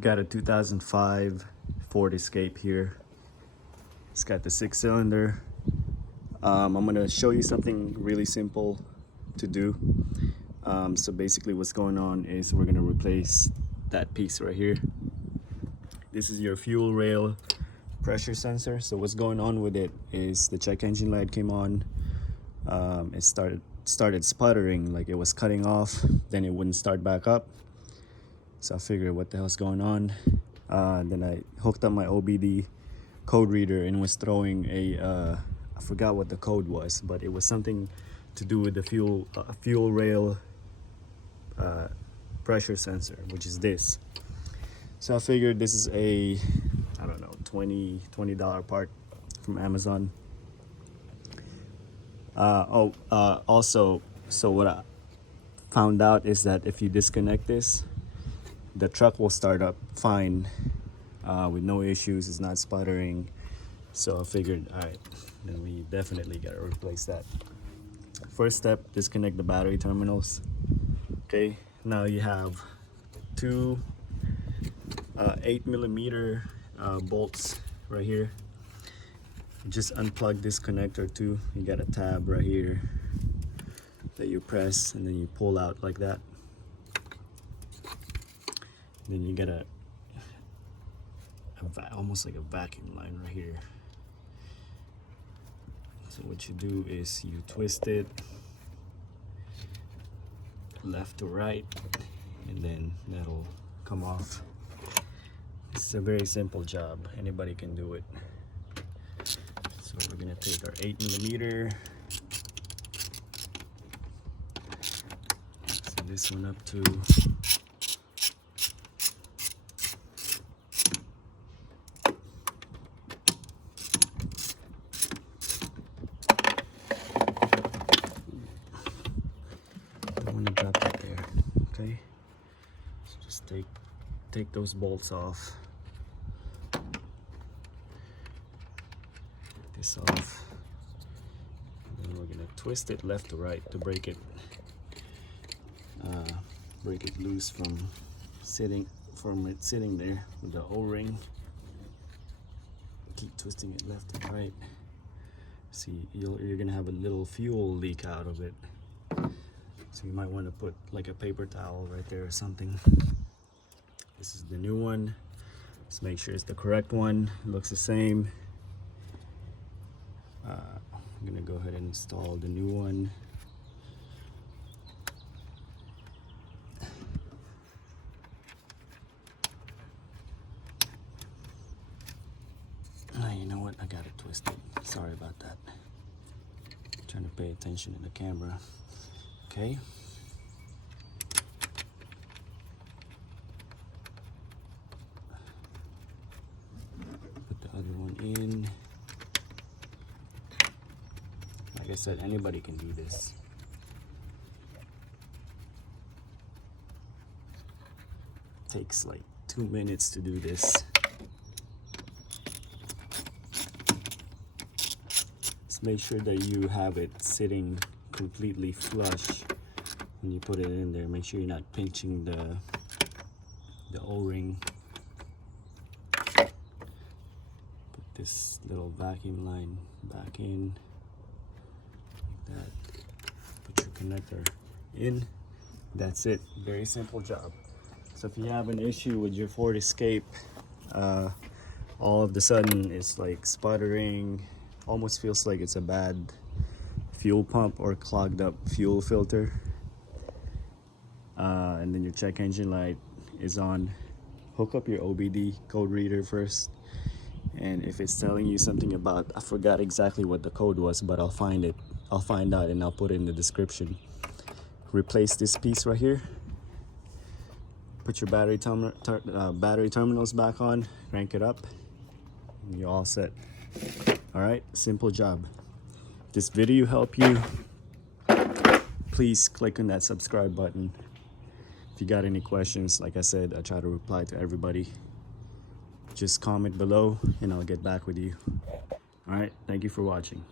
Got a 2005 Ford Escape here. It's got the 6-cylinder. I'm gonna show you something really simple to do. So basically what's going on is we're gonna replace that piece right here. This is your fuel rail pressure sensor. So what's going on with it is the check engine light came on. It started sputtering, like it was cutting off, then it wouldn't start back up. So I figured what the hell's going on. Then I hooked up my OBD code reader and was throwing a I forgot what the code was, but it was something to do with the fuel rail pressure sensor, which is this. So I figured this is a, I don't know, $20 part from Amazon. Also, so what I found out is that if you disconnect this, the truck will start up fine with no issues. It's not sputtering. So I figured, all right, then we definitely gotta replace that. First step, disconnect the battery terminals. Okay, now you have two 8mm bolts right here. Just unplug this connector too. You got a tab right here that you press and then you pull out like that. Then you get almost like a vacuum line right here. So what you do is you twist it left to right, and then that'll come off. It's a very simple job. Anybody can do it. So we're gonna take our 8mm. So this one up to drop it there. Okay, so just take those bolts off. Take this off. And then we're gonna twist it left to right to break it loose from it sitting there with the O-ring. Keep twisting it left and right. See, you're gonna have a little fuel leak out of it. So you might want to put like a paper towel right there or something. This is the new one. Let's make sure it's the correct one. It looks the same. I'm gonna go ahead and install the new one. You know what? I got it twisted. Sorry about that. I'm trying to pay attention in the camera. Okay. Put the other one in. Like I said, anybody can do this. Takes like 2 minutes to do this. Just make sure that you have it sitting completely flush when you put it in there. Make sure you're not pinching the O-ring. Put this little vacuum line back in like that. Put your connector in. That's it. Very simple job. So if you have an issue with your Ford Escape, all of a sudden it's like sputtering, almost feels like it's a bad fuel pump or clogged up fuel filter, and then your check engine light is on, hook up your OBD code reader first, and if it's telling you something about, I forgot exactly what the code was, but I'll find out and I'll put it in the description. Replace this piece right here, put your battery terminals back on, crank it up, and you're all set. All right, simple job. If this video helped you, please click on that subscribe button. If you got any questions, like I said, I try to reply to everybody. Just comment below and I'll get back with you. All right, thank you for watching.